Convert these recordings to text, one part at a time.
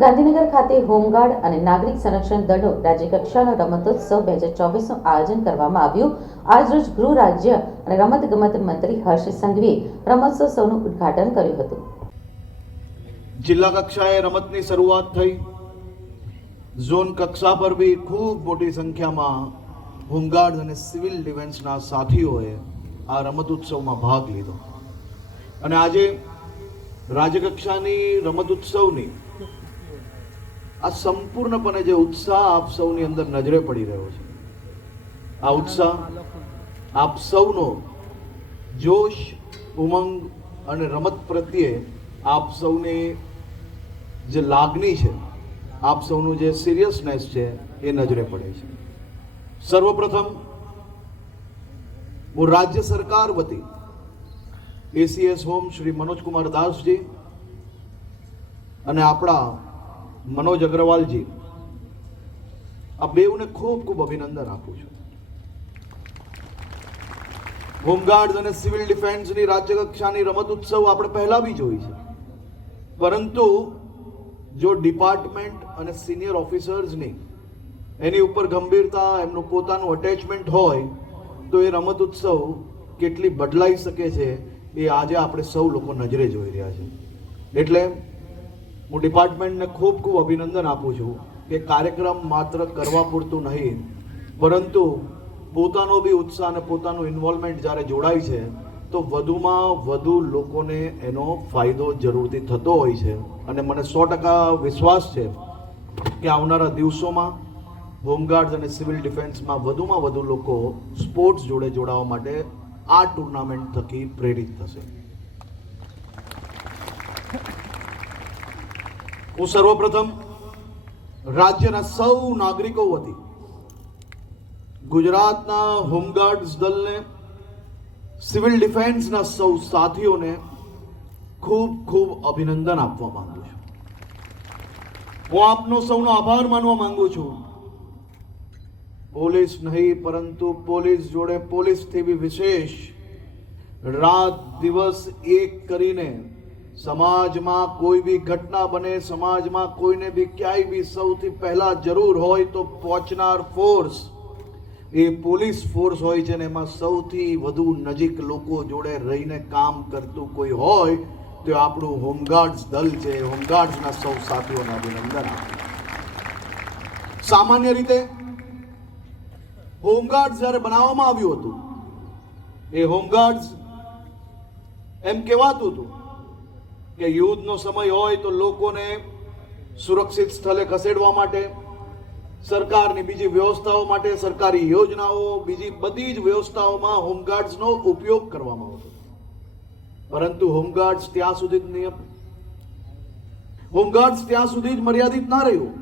ગાંધીનગર ખાતે હોમગાર્ડ અને નાગરિક સંરક્ષણ દળનો રાજ્યકક્ષાનો રમતોત્સવ બે હજાર ચોવીસનું આયોજન કરવામાં આવ્યું. આજરોજ ગૃહ રાજ્ય અને રમત ગમત મંત્રી હર્ષ સંઘવીએ રમતોત્સવનું ઉદ્ઘાટન કર્યું હતું. જિલ્લા કક્ષાએ રમતની શરૂઆત થઈ. ઝોન કક્ષા પર બી ખૂબ મોટી સંખ્યામાં હોમગાર્ડ અને સિવિલ ડિફેન્સના સાથીઓએ આ રમત ઉત્સવમાં ભાગ લીધો. અને આજે રાજ્યકક્ષાની રમત ઉત્સવની આ સંપૂર્ણપણે જે ઉત્સાહ આપ સૌની અંદર નજરે પડી રહ્યો છે. આ ઉત્સાહ આપ સૌનો જોશ, ઉમંગ અને રમત પ્રત્યે આપ સૌની જે લાગણી છે, આપ સૌનું જે સિરિયસનેસ છે, એ નજરે પડે છે. સર્વપ્રથમ હું રાજ્ય સરકાર વતી એસીએસ હોમ શ્રી મનોજકુમાર દાસજી અને આપણા મનોજ અગ્રવાલજી, આ બેઉને ખૂબ ખૂબ અભિનંદન આપું છું. હોમગાર્ડ અને સિવિલ ડિફેન્સની રાજ્ય કક્ષાની રમત ઉત્સવ આપણે પહેલા બી જોઈ છે. પરંતુ જો ડિપાર્ટમેન્ટ અને સિનિયર ઓફિસર્સની એની ઉપર ગંભીરતા, એમનું પોતાનું અટેચમેન્ટ હોય, તો એ રમત ઉત્સવ કેટલી બદલાઈ શકે છે એ આજે આપણે સૌ લોકો નજરે જોઈ રહ્યા છે એટલે હું ડિપાર્ટમેન્ટને ખૂબ ખૂબ અભિનંદન આપું છું કે કાર્યક્રમ માત્ર કરવા પૂરતું નહીં, પરંતુ પોતાનો બી ઉત્સાહ અને પોતાનું ઇન્વોલ્વમેન્ટ જ્યારે જોડાય છે, તો વધુમાં વધુ લોકોને એનો ફાયદો જરૂરથી થતો હોય છે. અને મને સો ટકા વિશ્વાસ છે કે આવનારા દિવસોમાં હોમગાર્ડ અને સિવિલ ડિફેન્સમાં વધુમાં વધુ લોકો સ્પોર્ટ્સ જોડે જોડાવા માટે આ ટુર્નામેન્ટ થકી પ્રેરિત થશે. હું સર્વપ્રથમ રાજ્યના સૌ નાગરિકો વતી ગુજરાતના હોમગાર્ડ્સ દળને સિવિલ ડિફેન્સના સૌ સાથીઓને ખૂબ ખૂબ અભિનંદન આપવા માંગુ છું. હું આપનો સૌનો આભાર માનવા માંગુ છું. પોલીસ નહીં, પરંતુ પોલીસ જોડે પોલીસથી બી વિશેષ રાત દિવસ એક કરીને સમાજમાં કોઈ બી ઘટના બને, સમાજમાં કોઈને બી ક્યાંય બી સૌથી પહેલા જરૂર હોય તો પહોંચનાર ફોર્સ એ પોલીસ ફોર્સ હોય છે ને એમાં સૌથી વધુ નજીક લોકો જોડે રહીને કામ કરતું કોઈ હોય તો આપણું હોમગાર્ડ્સ દલ છે. હોમગાર્ડ્સના સૌ સાથીઓને અભિનંદન સામાન્ય રીતે હોમગાર્ડ જ્યારે બનાવવામાં આવ્યું હતું, એ હોમગાર્ડ્સ એમ કહેવાતું હતું કે યુદ્ધનો સમય હોય તો લોકોને સુરક્ષિત સ્થળે ખસેડવા માટે, સરકારની બીજી વ્યવસ્થાઓ માટે સરકારી યોજનાઓ, બીજી બધી જ વ્યવસ્થાઓમાં હોમગાર્ડ્સનો ઉપયોગ કરવામાં આવતો. પરંતુ હોમગાર્ડ્સ ત્યાં સુધી જ નિયમ હોમગાર્ડ્સ ત્યાં સુધી જ મર્યાદિત ના રહ્યું.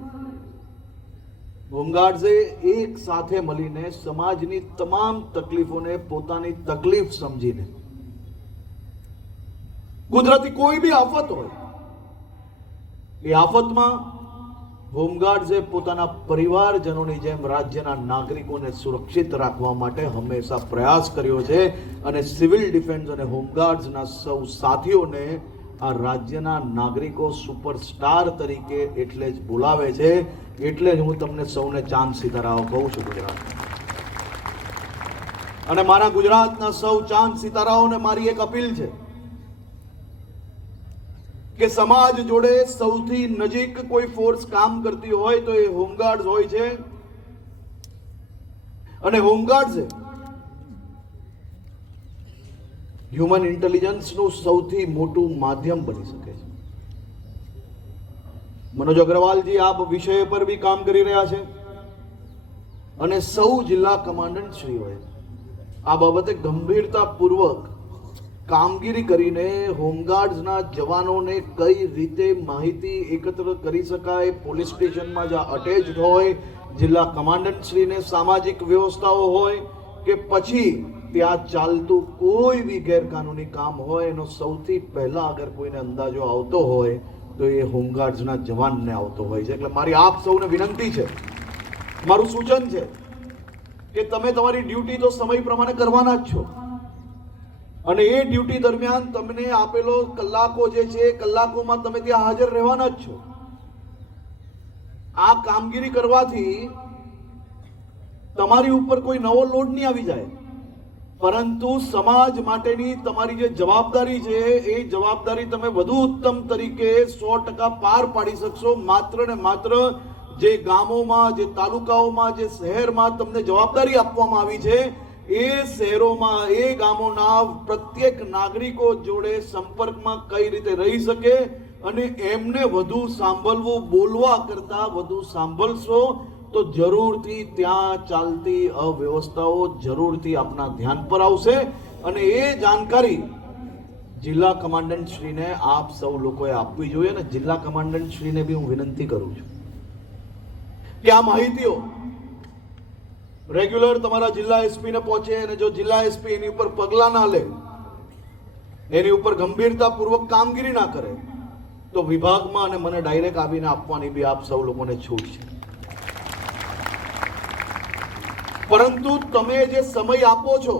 હોમગાર્ડ્સે એક સાથે મળીને સમાજની તમામ તકલીફોને પોતાની તકલીફ સમજીને કુદરતી કોઈ બી આફત હોય, એ આફતમાં હોમગાર્ડ્સે પોતાના પરિવારજનોની જેમ રાજ્યના નાગરિકોને સુરક્ષિત રાખવા માટે હંમેશા પ્રયાસ કર્યો છે અને સિવિલ ડિફેન્સ અને હોમગાર્ડ્સના સૌ સાથીઓને આ રાજ્યના નાગરિકો સુપરસ્ટાર તરીકે એટલે જ બોલાવે છે, એટલે જ હું તમને સૌને ચાંદ સિતારાઓ કહું છું ગુજરાત. અને મારા ગુજરાતના સૌ ચાંદ સિતારાઓને મારી એક અપીલ છે. કે સમાજ જોડે સૌથી નજીક કોઈ ફોર્સ કામ કરતી હોય તો એ હોમગાર્ડ હોય છે. અને હોમગાર્ડ હ્યુમન ઇન્ટેલિજન્સનું સૌથી મોટું માધ્યમ બની શકે છે. મનોજ અગ્રવાલજી આ વિષય પર બી કામ કરી રહ્યા છે. અને સૌ જિલ્લા કમાન્ડન્ટ શ્રીઓએ આ બાબતે ગંભીરતાપૂર્વક કામગીરી કરીને હોમગાર્ડ્સના જવાનોને કઈ રીતે માહિતી એકત્ર કરી શકાય? પોલીસ સ્ટેશનમાં જ્યાં અટેચડ હોય, જિલ્લા કમાન્ડન્ટશ્રીને સામાજિક વ્યવસ્થાઓ હોય કે પછી ત્યાં ચાલતું કોઈ બી ગેરકાનૂની કામ હોય, એનો સૌથી પહેલા અગર કોઈને અંદાજો આવતો હોય, તો એ હોમગાર્ડ્સના જવાનને આવતો હોય છે. એટલે મારી આપ સૌને વિનંતી છે, મારું સૂચન છે કે તમે તમારી ડ્યુટી તો સમય પ્રમાણે કરવાના જ છો. અને એ ડ્યુટી દરમિયાન તમને આપેલો કલાકો જે છે કલાકોમાં તમે ત્યાં હાજર રહેવાના જ છો. આ કામગીરી કરવાથી તમારી ઉપર કોઈ નવો લોડ નહીં આવી જાય. પરંતુ સમાજ માટેની તમારી જે જવાબદારી છે, એ જવાબદારી તમે વધુ ઉત્તમ તરીકે સો ટકા પાર પાડી શકશો. માત્ર ને માત્ર જે ગામોમાં, જે તાલુકાઓમાં, જે શહેરમાં તમને જવાબદારી આપવામાં આવી છે એ શહેરોમાં, એ ગામોના પ્રત્યેક નાગરિકો જોડે સંપર્કમાં કઈ રીતે રહી શકે અને એમને વધુ સાંભળવું, બોલવા કરતા વધુ સાંભળશો, તો જરૂરથી ત્યાં ચાલતી અવ્યવસ્થાઓ જરૂરથી આપના ધ્યાન પર આવશે. અને એ જાણકારી જિલ્લા કમાન્ડન્ટ શ્રીને આપ સૌ લોકોએ આપવી જોઈએ અને જિલ્લા કમાન્ડન્ટ શ્રીને બી હું વિનંતી કરું છું. કે આ માહિતીઓ રેગ્યુલર તમારા જિલ્લા એસપી ને પહોંચે અને જો જિલ્લા એસપી એની ઉપર પગલા ના લે, એની ઉપર ગંભીરતાપૂર્વક કામગીરી ના કરે, તો વિભાગમાં અને મને ડાયરેક્ટ આવીને આપવાની બી આપ સૌ લોકોને છૂટ છે. પરંતુ તમે જે સમય આપો છો,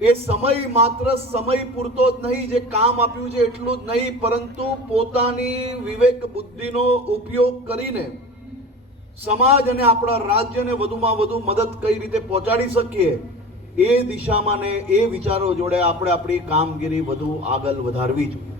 એ સમય માત્ર સમય પૂરતો જ નહીં, જે કામ આપ્યું છે એટલું જ નહીં, પરંતુ પોતાની વિવેક બુદ્ધિનો ઉપયોગ કરીને સમાજ અને આપણા રાજ્યને વધુમાં વધુ મદદ કઈ રીતે પહોંચાડી શકીએ એ દિશામાં ને એ વિચારો જોડે આપણે આપણી કામગીરી વધુ આગળ વધારવી જોઈએ.